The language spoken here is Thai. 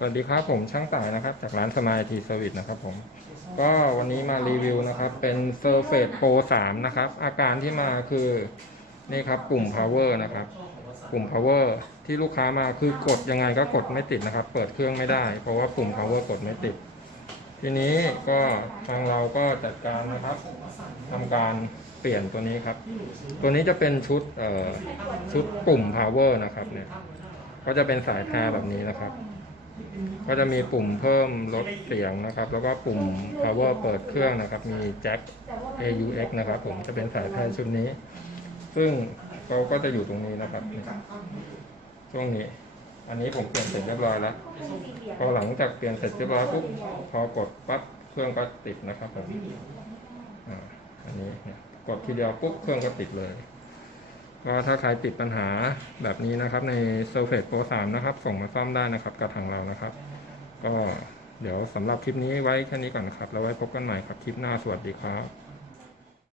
สวัสดีครับผมช่างต่ายนะครับ จากร้านสมายทีเซอร์วิสนะครับผมก็วันนี้มารีวิวนะครับ เป็น Surface Pro 3 นะครับ อาการที่มาคือนี่ครับปุ่ม power นะครับ ปุ่ม power ที่ลูกค้ามาคือกดยังไงก็กดไม่ติดนะครับ เปิดเครื่องไม่ได้ เพราะว่าปุ่ม power กดไม่ติด ทีนี้ก็ทางเราก็จัดการนะครับทำการเปลี่ยนตัวนี้ครับ ตัวนี้จะเป็นชุดเอ่อชุดปุ่ม power นะครับเนี่ยก็จะเป็นสายแทรแบบนี้นะครับ ก็จะมีปุ่มเพิ่มลดเสียงนะครับ แล้วก็ปุ่ม power เปิดเครื่องนะครับ มีแจ็ค AUX นะครับผมจะเป็นสายแทรชุดนี้ ซึ่งเขาก็จะอยู่ตรงนี้นะครับช่วงนี้ อันนี้ผมเปลี่ยนเสร็จเรียบร้อยแล้ว พอหลังจากเปลี่ยนเสร็จเรียบร้อยปุ๊บพอกดปั๊บเครื่องก็ติดนะครับผมอันนี้เนี่ยกดทีเดียวปุ๊บเครื่องก็ติดเลย ก็ถ้าใครติดปัญหาแบบนี้นะครับ ใน Surface Pro 3 นะครับ ส่งมาซ่อมได้นะครับกับทางเรานะครับ ก็เดี๋ยวสำหรับคลิปนี้ไว้แค่นี้ก่อนนะครับ แล้วไว้พบกันใหม่ครับคลิปหน้าสวัสดีครับ